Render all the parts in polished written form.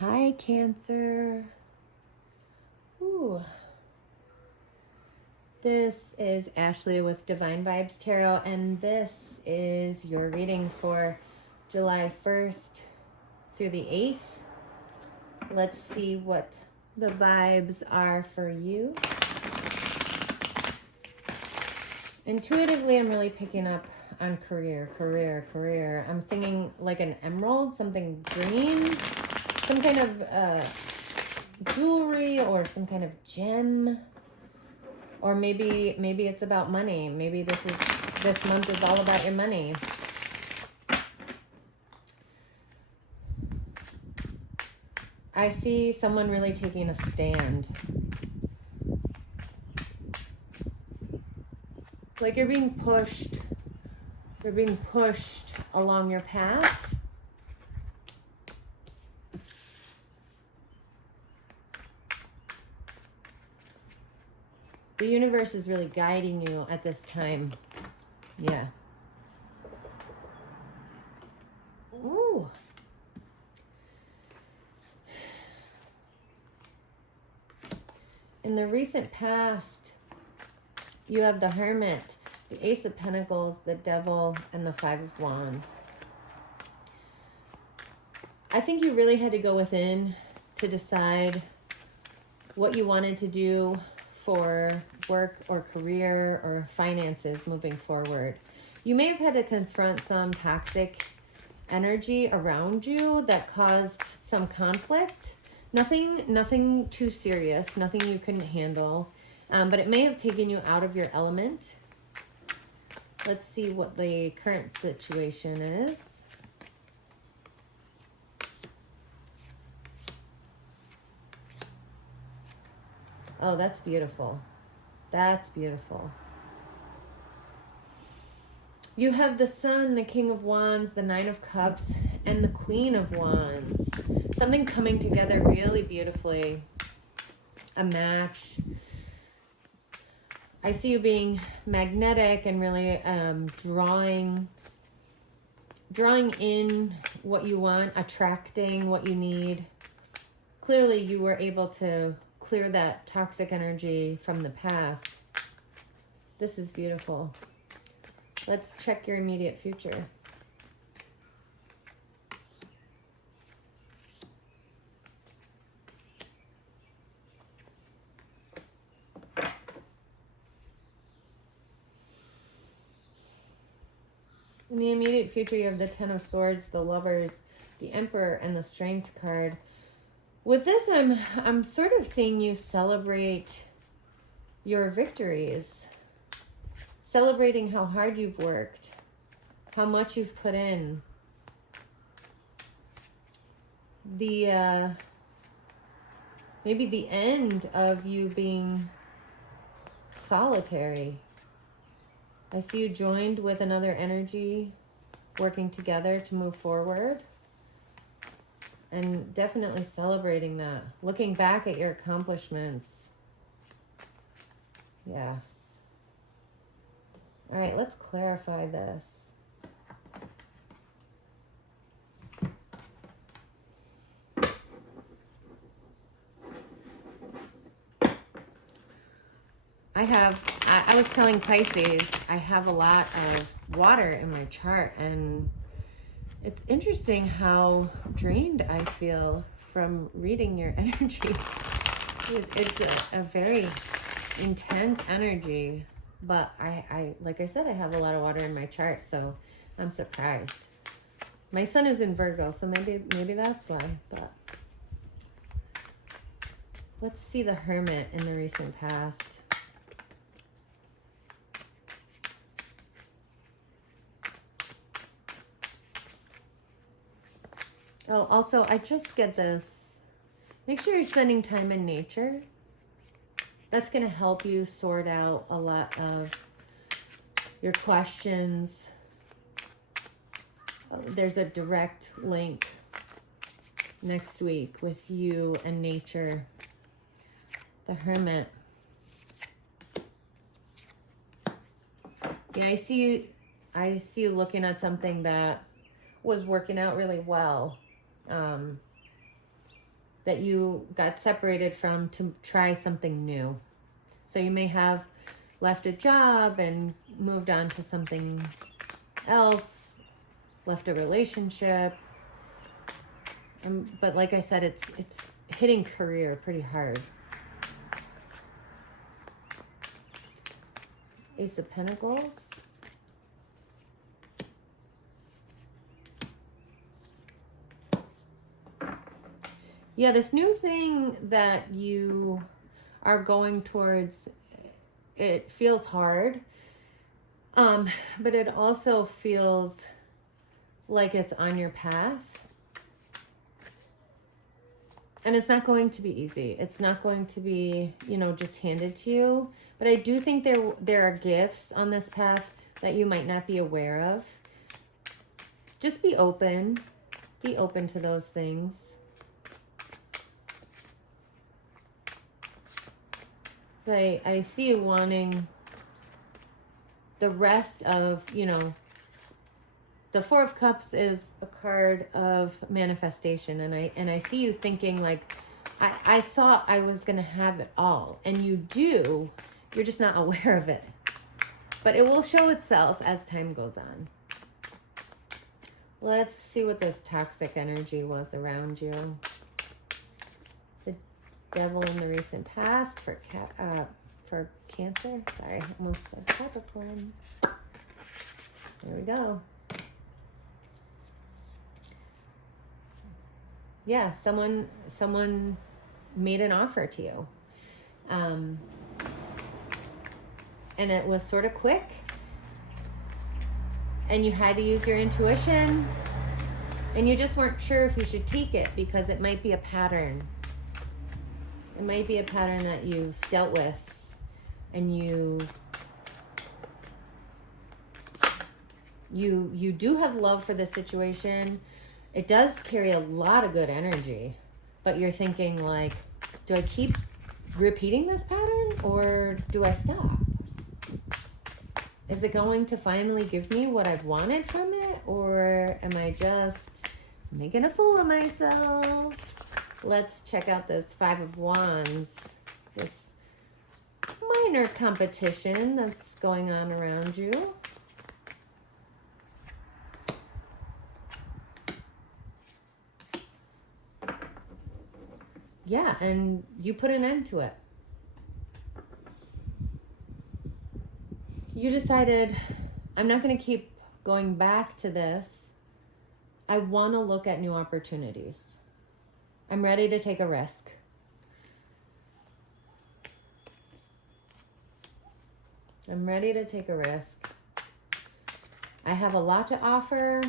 Hi, Cancer. Ooh. This is Ashley with Divine Vibes Tarot, and this is your reading for July 1st through the 8th. Let's see what the vibes are for you. Intuitively, I'm really picking up on career. I'm thinking like an emerald, something green, some kind of jewelry or some kind of gem. Or maybe it's about money. Maybe this month is all about your money. I see someone really taking a stand. Like you're being pushed along your path. The universe is really guiding you at this time. Yeah. Ooh. In the recent past, you have the Hermit, the Ace of Pentacles, the Devil, and the Five of Wands. I think you really had to go within to decide what you wanted to do for work or career or finances moving forward. You may have had to confront some toxic energy around you that caused some conflict. Nothing too serious, nothing you couldn't handle, but it may have taken you out of your element. Let's see what the current situation is. Oh, that's beautiful. That's beautiful. You have the Sun, the King of Wands, the Nine of Cups, and the Queen of Wands. Something coming together really beautifully. A match. I see you being magnetic and really drawing in what you want, attracting what you need. Clearly, you were able to clear that toxic energy from the past. This is beautiful. Let's check your immediate future. In the immediate future, you have the Ten of Swords, the Lovers, the Emperor, and the Strength card. With this, I'm sort of seeing you celebrate your victories. Celebrating how hard you've worked, how much you've put in. Maybe the end of you being solitary. I see you joined with another energy, working together to move forward. And definitely celebrating that. Looking back at your accomplishments. Yes. All right, let's clarify this. I was telling Pisces, I have a lot of water in my chart, and it's interesting how drained I feel from reading your energy. It's a very intense energy, but I like I said, I have a lot of water in my chart, so I'm surprised. My sun is in Virgo, so maybe that's why, but let's see the Hermit in the recent past. Oh, also, I just get this. Make sure you're spending time in nature. That's going to help you sort out a lot of your questions. There's a direct link next week with you and nature. The Hermit. Yeah, I see you looking at something that was working out really well. that you got separated from to try something new. So you may have left a job and moved on to something else, left a relationship. But like I said, it's hitting career pretty hard. Ace of Pentacles. Yeah, this new thing that you are going towards, it feels hard. But it also feels like it's on your path. And it's not going to be easy. It's not going to be, you know, just handed to you. But I do think there are gifts on this path that you might not be aware of. Just be open. Be open to those things. So I see you wanting the rest of, you know, the Four of Cups is a card of manifestation. And I see you thinking like, I thought I was going to have it all. And you do. You're just not aware of it. But it will show itself as time goes on. Let's see what this toxic energy was around you. The Devil in the recent past for Cancer. Sorry, almost said Capricorn. There we go. Yeah, someone made an offer to you. And it was sort of quick. And you had to use your intuition. And you just weren't sure if you should take it because it might be a pattern. It might be a pattern that you've dealt with. And you do have love for the situation. It does carry a lot of good energy, but you're thinking like, do I keep repeating this pattern or do I stop? Is it going to finally give me what I've wanted from it, or am I just making a fool of myself? Let's check out this Five of Wands, this minor competition that's going on around you. Yeah, and you put an end to it. You decided, I'm not going to keep going back to this. I want to look at new opportunities. I'm ready to take a risk. I'm ready to take a risk. I have a lot to offer.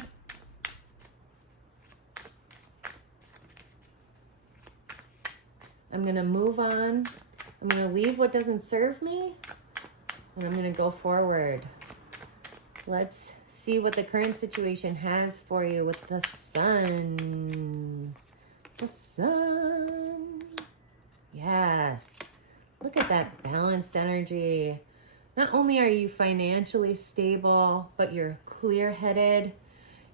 I'm going to move on. I'm going to leave what doesn't serve me. And I'm going to go forward. Let's see what the current situation has for you with the Sun. The Sun. Yes. Look at that balanced energy. Not only are you financially stable, but you're clear-headed.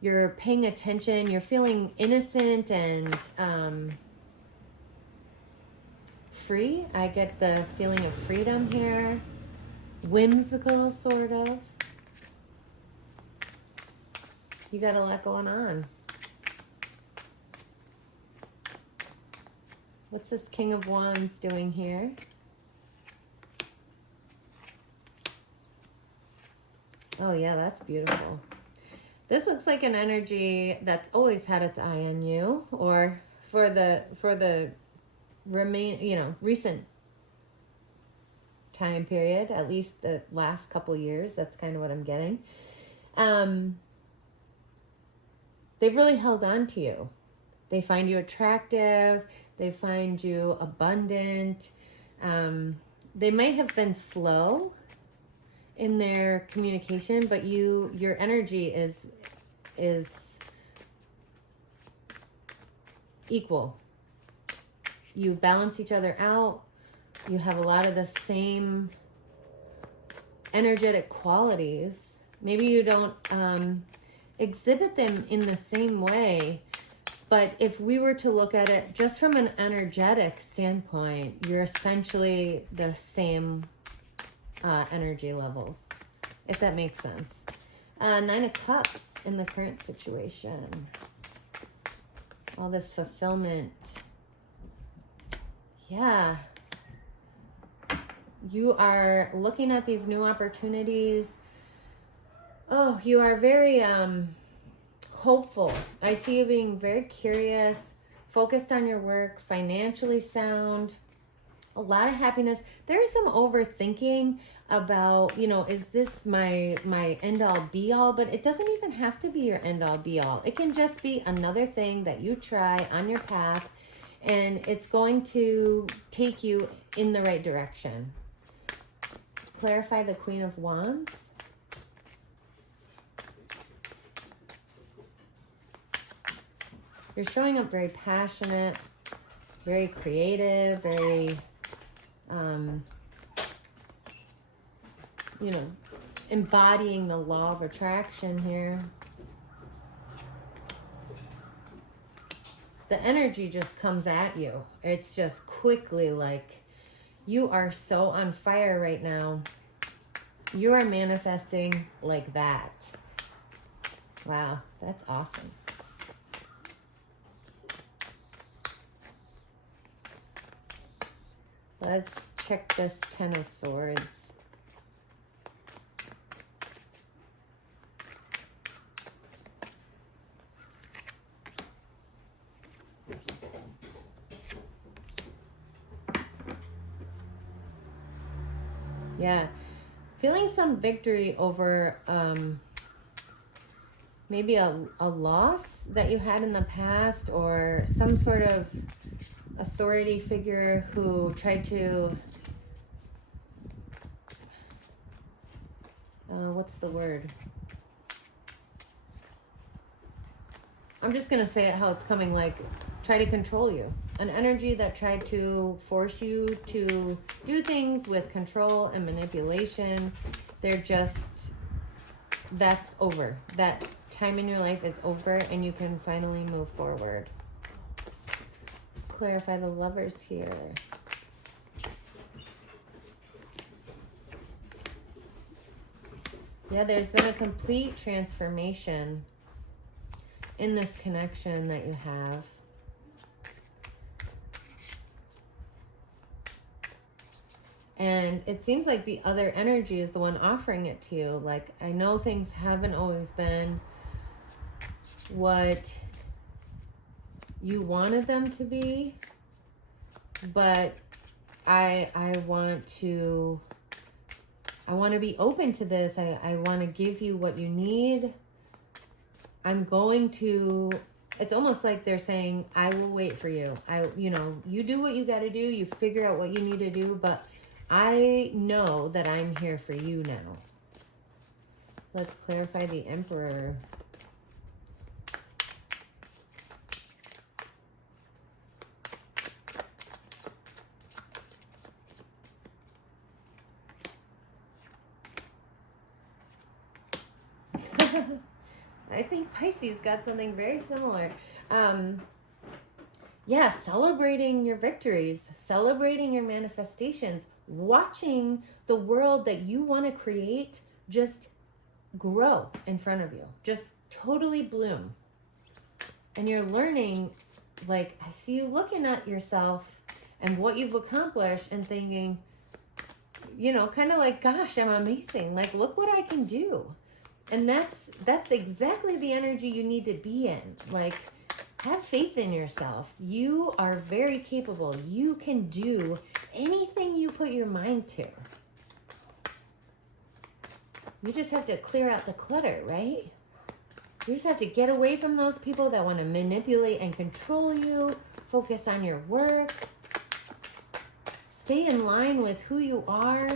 You're paying attention. You're feeling innocent and free. I get the feeling of freedom here. Whimsical, sort of. You got a lot going on. What's this King of Wands doing here? Oh yeah, that's beautiful. This looks like an energy that's always had its eye on you, or for the recent time period, at least the last couple years. That's kind of what I'm getting. They've really held on to you. They find you attractive. They find you abundant. They might have been slow in their communication, but your energy is equal. You balance each other out. You have a lot of the same energetic qualities. Maybe you don't exhibit them in the same way, But if we were to look at it just from an energetic standpoint, you're essentially the same energy levels, if that makes sense. Nine of Cups in the current situation. All this fulfillment. Yeah. You are looking at these new opportunities. Oh, you are very hopeful. I see you being very curious, focused on your work, financially sound, a lot of happiness. There's some overthinking about, you know, is this my end all be all? But it doesn't even have to be your end all be all. It can just be another thing that you try on your path, and it's going to take you in the right direction. Clarify the Queen of Wands. You're showing up very passionate, very creative, very, you know, embodying the law of attraction here. The energy just comes at you. It's just quickly like, you are so on fire right now. You are manifesting like that. Wow, that's awesome. Let's check this Ten of Swords. Yeah, feeling some victory over maybe a loss that you had in the past, or some sort of authority figure who tried to, what's the word? I'm just going to say it how it's coming, like, try to control you. An energy that tried to force you to do things with control and manipulation. They're just, that's over. That time in your life is over, and you can finally move forward. Let's clarify the Lovers here. Yeah, there's been a complete transformation in this connection that you have. And it seems like the other energy is the one offering it to you. Like, I know things haven't always been what you wanted them to be, but I want to be open to this. I want to give you what you need. I'm going to, it's almost like they're saying, I will wait for you. You do what you got to do. You figure out what you need to do, but I know that I'm here for you now. Let's clarify the Emperor. I think Pisces got something very similar. Yeah, celebrating your victories, celebrating your manifestations, watching the world that you want to create just grow in front of you, just totally bloom. And you're learning, like, I see you looking at yourself and what you've accomplished and thinking, you know, kind of like, gosh, I'm amazing. Like, look what I can do. And that's exactly the energy you need to be in. Like, have faith in yourself. You are very capable. You can do anything you put your mind to. You just have to clear out the clutter, right? You just have to get away from those people that want to manipulate and control you. Focus on your work. Stay in line with who you are.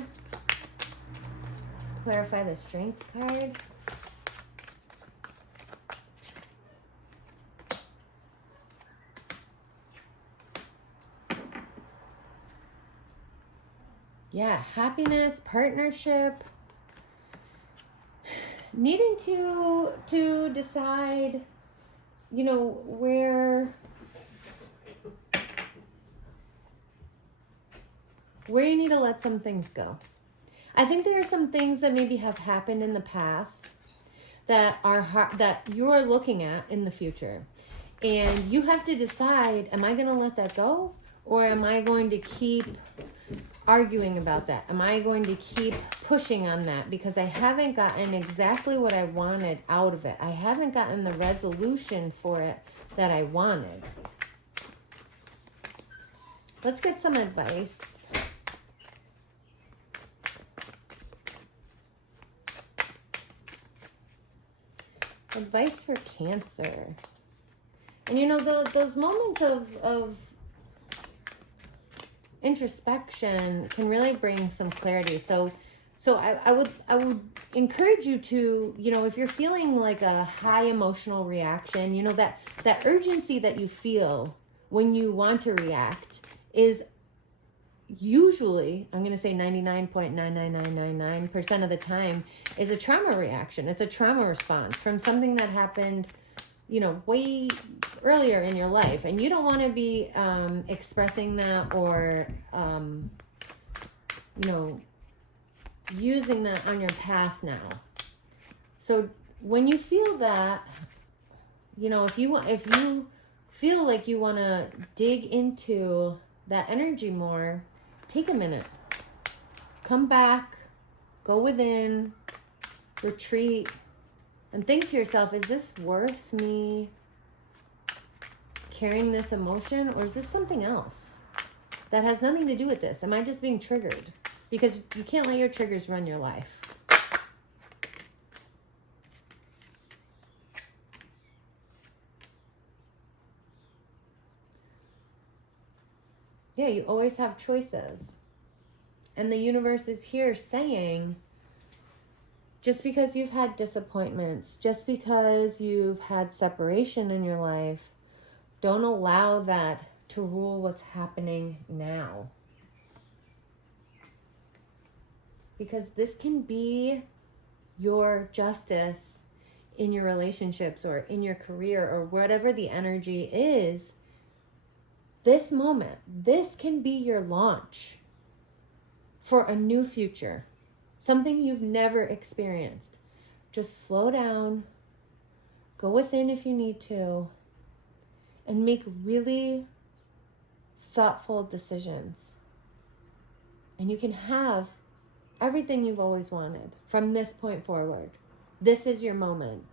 Clarify the Strength card. Yeah, happiness, partnership, needing to decide you know, where you need to let some things go. I think there are some things that maybe have happened in the past that are that you're looking at in the future. And you have to decide, am I going to let that go? Or am I going to keep arguing about that? Am I going to keep pushing on that? Because I haven't gotten exactly what I wanted out of it. I haven't gotten the resolution for it that I wanted. Let's get some advice. Advice for Cancer. And you know, those moments of introspection can really bring some clarity. So I would encourage you to, you know, if you're feeling like a high emotional reaction, you know, that urgency that you feel when you want to react is usually, I'm going to say 99.99999% of the time, is a trauma reaction. It's a trauma response from something that happened, you know, way earlier in your life. And you don't want to be expressing that or, you know, using that on your path now. So when you feel that, you know, if you feel like you want to dig into that energy more, take a minute, come back, go within, retreat, and think to yourself, is this worth me carrying this emotion, or is this something else that has nothing to do with this? Am I just being triggered? Because you can't let your triggers run your life. Yeah, you always have choices. And the universe is here saying, just because you've had disappointments, just because you've had separation in your life, don't allow that to rule what's happening now. Because this can be your justice in your relationships or in your career or whatever the energy is. This moment, this can be your launch for a new future, something you've never experienced. Just slow down, go within if you need to, and make really thoughtful decisions. And you can have everything you've always wanted from this point forward. This is your moment.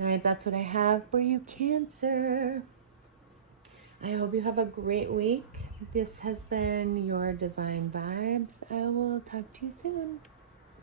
All right, that's what I have for you, Cancer. I hope you have a great week. This has been your Divine Vibes. I will talk to you soon.